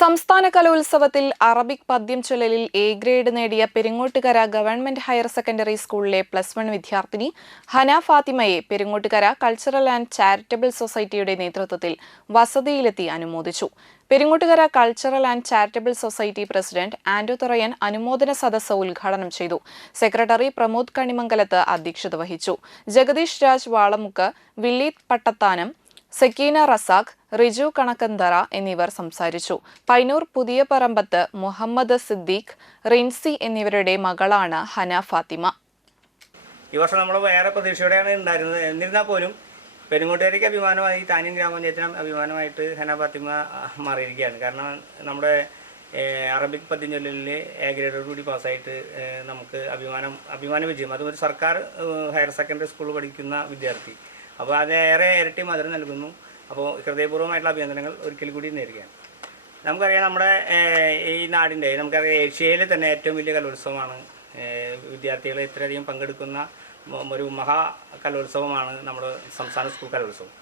സംസ്ഥാന കലോത്സവത്തിൽ അറബിക് പദ്യം ചൊല്ലലിൽ എ ഗ്രേഡ് നേടിയ പെരിങ്ങോട്ടുകര ഗവൺമെന്റ് ഹയർ സെക്കൻഡറി സ്കൂളിലെ +1 വിദ്യാർത്ഥിനി ഹന ഫാത്തിമയെ പെരിങ്ങോട്ടുകര കൾച്ചറൽ ആൻഡ് ചാരിറ്റബിൾ സൊസൈറ്റിയുടെ നേതൃത്വത്തിൽ വസതിയിലെത്തി അനുമോദിച്ചു. Peringottukara cultural and charitable society president Ando Thurayan അനുമോദന സദസ്സ് ഉദ്ഘാടനം ചെയ്തു. സെക്രട്ടറി പ്രമോദ് കണിമംഗലത്ത് അധ്യക്ഷത വഹിച്ചു. ജഗദീഷ് രാജ് വാളമുക്ക്, വില്ലീത് പട്ടത്താനം, സക്കീന റസാഖ്, റിജു കണക്കന്തറ എന്നിവർ സംസാരിച്ചു. പൈനൂർ പുതിയ പറമ്പത്ത് മുഹമ്മദ് സിദ്ദീഖ്, റിൻസി എന്നിവരുടെ മകളാണ് ഹന ഫാത്തിമ. ഈ വർഷം നമ്മൾ വേറെ പ്രതീക്ഷയോടെയാണ് ഉണ്ടായിരുന്നത്. എന്നിരുന്നാൽ പോലും പെരിങ്ങോട്ടുകാരേക്ക് അഭിമാനമായി, താന്യം ഗ്രാമപഞ്ചായത്തിനും അഭിമാനമായിട്ട് ഹന ഫാത്തിമ മാറിയിരിക്കുകയാണ്. കാരണം നമ്മുടെ അറബിക് പദ്യം ചൊല്ലലിൽ എ ഗ്രേഡോട് കൂടി പാസ്സായിട്ട് നമുക്ക് അഭിമാന വിജയം. അതും ഒരു സർക്കാർ ഹയർ സെക്കൻഡറി സ്കൂളിൽ പഠിക്കുന്ന വിദ്യാർത്ഥി. അപ്പോൾ അത് ഏറെ ഇരട്ടി മധുരം നൽകുന്നു. അപ്പോൾ ഹൃദയപൂർവ്വമായിട്ടുള്ള അഭിനന്ദനങ്ങൾ ഒരിക്കൽ കൂടി നേരുകയാണ്. നമുക്കറിയാം, നമ്മുടെ ഈ നാടിൻ്റെ നമുക്കറിയാം ഏഷ്യയിലെ തന്നെ ഏറ്റവും വലിയ കലോത്സവമാണ്. വിദ്യാർത്ഥികൾ ഇത്രയധികം പങ്കെടുക്കുന്ന ഒരു മഹാ കലോത്സവമാണ് നമ്മുടെ സംസ്ഥാന സ്കൂൾ കലോത്സവം.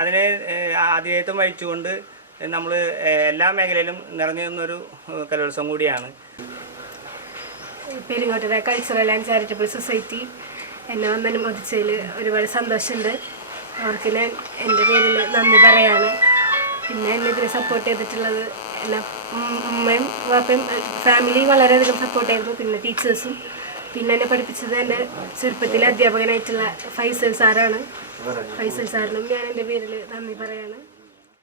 അതിനെ ആതിഥേയത്വം വഹിച്ചുകൊണ്ട് നമ്മൾ എല്ലാ മേഖലയിലും നിറഞ്ഞു നിന്നൊരു കലോത്സവം കൂടിയാണ്. Peringottukara cultural and charitable society എന്നെ അനുമോദിച്ചതിൽ ഒരുപാട് സന്തോഷമുണ്ട്. അവർക്ക് ഞാൻ എൻ്റെ പേരിൽ നന്ദി പറയാണ്. പിന്നെ എന്നെ ഇതിനെ സപ്പോർട്ട് ചെയ്തിട്ടുള്ളത് എന്നെ ഉമ്മയും വാപ്പയും ഫാമിലി വളരെയധികം സപ്പോർട്ട് ചെയ്തു. പിന്നെ ടീച്ചേഴ്സും, പിന്നെ എന്നെ പഠിപ്പിച്ചത് എൻ്റെ ചെറുപ്പത്തിലെ അധ്യാപകനായിട്ടുള്ള ഫൈസൽ സാറാണ്. ഫൈസൽ സാറിനും ഞാൻ എൻ്റെ പേരിൽ നന്ദി പറയാണ്.